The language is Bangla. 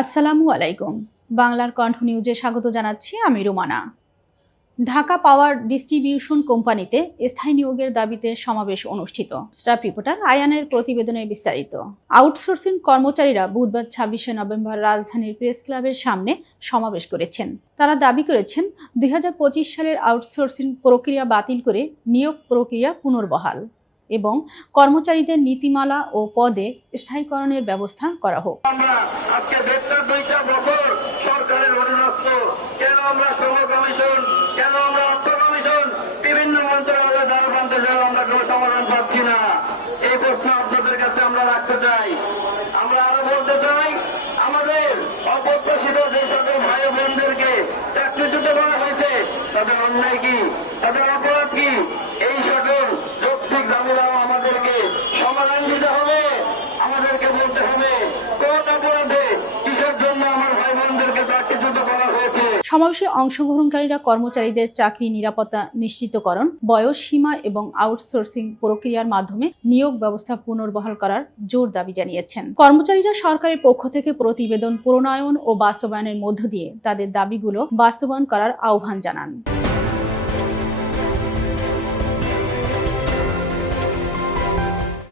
আসসালামু আলাইকুম। বাংলার কণ্ঠ নিউজে স্বাগত জানাচ্ছি আমি রুমানা। ঢাকা পাওয়ার ডিস্ট্রিবিউশন কোম্পানিতে স্থায়ী নিয়োগের দাবিতে সমাবেশ অনুষ্ঠিত। স্টাফ রিপোর্টার আয়ানের প্রতিবেদনে বিস্তারিত। আউটসোর্সিং কর্মচারীরা বুধবার ২৬শে নভেম্বর রাজধানীর প্রেস ক্লাবের সামনে সমাবেশ করেছেন। তারা দাবি করেছেন ২০২৫ সালের আউটসোর্সিং প্রক্রিয়া বাতিল করে নিয়োগ প্রক্রিয়া পুনর্বহাল এবং কর্মচারীদের নীতিমালা ও পদে স্থায়ীকরণের ব্যবস্থা করা হোক। আজকে দেড়টা দুইটা বছর সরকারের অধীনস্থ, কেন আমরা শ্রম কমিশন, কেন আমরা অর্থ কমিশন, বিভিন্ন মন্ত্রণালয়ের দ্বারা প্রান্তে যাও, আমরা কোনো সমাধান পাচ্ছি না। এই প্রশ্ন আপনাদের কাছে আমরা রাখতে চাই। আমরা আরো বলতে চাই, আমাদের অপ্রত্যাশিত যে সকল ভাই বোনদেরকে চাকরিচ্যুত করা হয়েছে, তাদের অন্যায় কি, তাদের অপরাধ কি, এই সকল যৌক্তিক দাবিরাও আমাদেরকে সমাধান দিতে হবে। আমাদেরকে বলতে হবে কোন অপরাধে কিসের জন্য আমার ভাই বোনদেরকে চাকরিচ্যুত করা হয়েছে। সমাবেশে অংশগ্রহণকারীরা কর্মচারীদের চাকরি নিরাপত্তা নিশ্চিতকরণ, বয়স সীমা এবং আউটসোর্সিং প্রক্রিয়ার মাধ্যমে নিয়োগ ব্যবস্থা পুনর্বহাল করার জোর দাবি জানিয়েছেন। কর্মচারীরা সরকারের পক্ষ থেকে প্রতিবেদন প্রণয়ন ও বাস্তবায়নের মধ্য দিয়ে তাদের দাবিগুলো বাস্তবায়ন করার আহ্বান জানান।